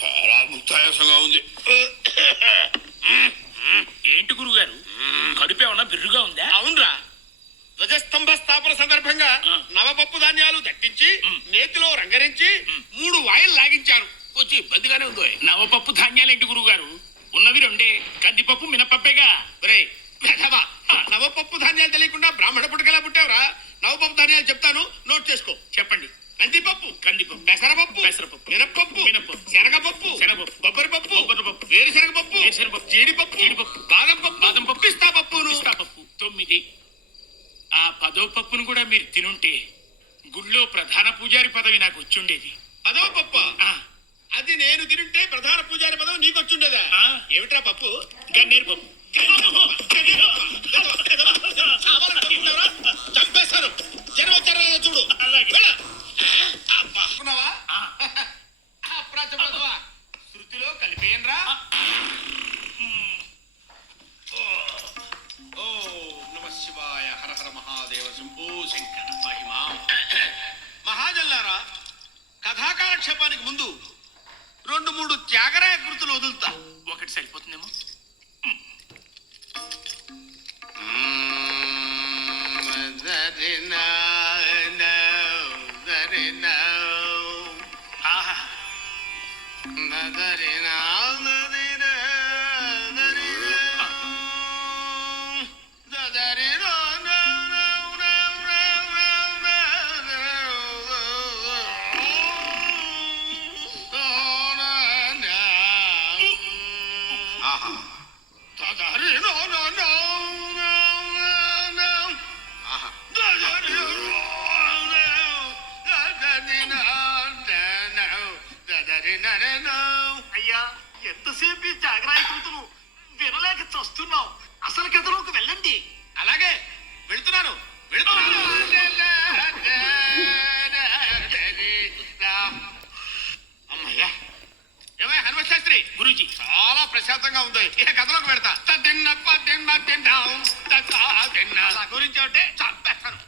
చాలా ముక్తాయాసంగా ఉంది. ఏంటి గురుగారు, కడుపు ఏమన్నా బిర్రుగా ఉందా? అవునరా, ధ్వజస్తంభ స్థాపన సందర్భంగా నవపప్పు ధాన్యాలు దట్టించి నేతిలో రంగరించి 3 వాయిల్ లాగించారు. కొంచెం ఇబ్బందిగానే ఉందో. నవపప్పు ధాన్యాలేంటి గురుగారు, ఉన్నవి రెండే, కందిపప్పు మినపప్పేగా. నవపప్పు ధాన్యాలు తెలియకుండా బ్రాహ్మణ పుట్టుకెలా పుట్టావురా? నవపప్పు ధాన్యాలు చెప్తాను, నోట్ చేసుకో. చెప్పండి. కందిపప్పు, కందిపప్పు, పెసరపప్పు, పెసరపప్పు, మినపప్పు, మినపప్పు, శనగపప్పు, శనగపప్పు, బొబ్బరిపప్పు, బొబ్బరిపప్పు, వేరుశనగపప్పు, వేరుశనగపప్పు, జీడిపప్పు, జీడిపప్పు, బాదం పప్పు, బాదం పప్పు, పిస్తా పప్పు, పిస్తా పప్పు. 9. ఆ 10వ పప్పును కూడా మీరు తినుంటే గుళ్ళో ప్రధాన పూజారి పదవి నాకు వచ్చుండేది. 10వ పప్పు అది నేను తింటే ప్రధాన పూజారి పదవి నీకు వచ్చుండేదా? ఏమిట్రా పప్పు? గన్నేరు పప్పు. చంపేశారు. జనం వచ్చారా చూడు. శృతిలో కలిపేయనరా. ఓ నమ శివాయ, హర హర మహాదేవ, శంభో శంకర మహిమా. మహాజల్లారా, కథాకాలక్షేపానికి ముందు 2-3 త్యాగరాయ కృతులు వదులుతా. ఒకటి సరిపోతుందేమో. ఆహా, అయ్యా, ఎంతసేపు ఈ జాగరాయ కృతులు వినలేక చస్తున్నాం. అసలు కథలోకి వెళ్ళండి. అలాగే వెళ్తున్నాను, వెళ్తున్నాను. అమ్మయ్యా. ఏమయ్య హనుమ శాస్త్రి, గురూజీ, చాలా ప్రశాంతంగా ఉంది. ఇక కథలోకి పెడతా. తిన్న గురించి అంటే చంపేస్తాను.